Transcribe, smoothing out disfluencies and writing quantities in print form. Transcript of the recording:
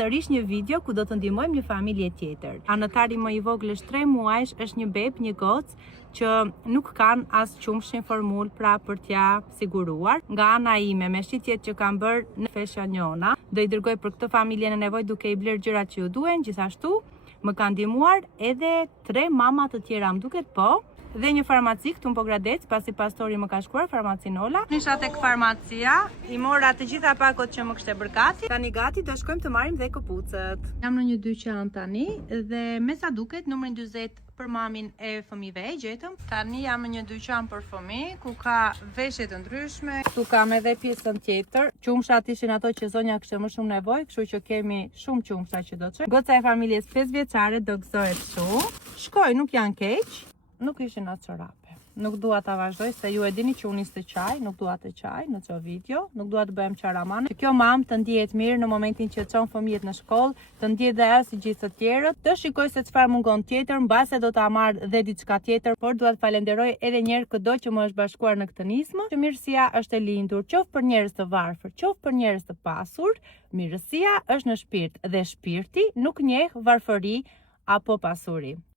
sërish një video ku do të ndihmojmë një familje tjetër. Anëtari më i vogël është 3 muajsh, është një beb, një gocë që nuk kanë as qumshin formul pra për t'ja siguruar. Nga ana ime, me shitjet që kam bërë në Feshaniona, do i dërgoj për këtë familje në nevojë duke i bler gjërat që ju duhen, gjithashtu më kanë ndihmuar edhe 3 mama të tjera, më duket po. Dhe një farmaci këtu në Pogradec, pasi pastori më ka shkuar, farmacinola. Nisha tek farmacia, i mora të gjitha pakot që më kishte bërë gati. Tani gati do shkojmë të marrim dhe këpucët. Jam në një dyqan tani dhe me sa duket numrin 40 për mamin e fëmijëve e gjetëm. Tani jam në një dyqan për fëmijë ku ka veshje të ndryshme. Këtu kam edhe pjesën tjetër. Qumshat ishin ato që zonja kishte më shumë nevojë, kështu që kemi shumë qumsha që do të çojmë. Goca e familjes 5 vjeçare do gëzohet shumë. Shkoj, nuk janë keq. Nuk ishin atë çorape. Nuk dua ta vazhdoj se ju e dini që unë ishte çaj, nuk dua të çaj në çdo video, nuk dua të bëhem çaramane. Që kjo mamë të ndihet mirë në momentin që çon fëmijët në shkollë, të ndihet dhe ajo si gjithë të tjerët, të shikoj se çfarë mungon tjetër, mbase do ta marr dhe diçka tjetër, por dua të falenderoj edhe një herë çdo që më është bashkuar në këtë nismë. Që mirësia është e lindur, qoftë për njerëz të varfër, qoftë për njerëz të pasur, mirësia është në shpirt dhe shpirti nuk njeh varfëri apo pasuri.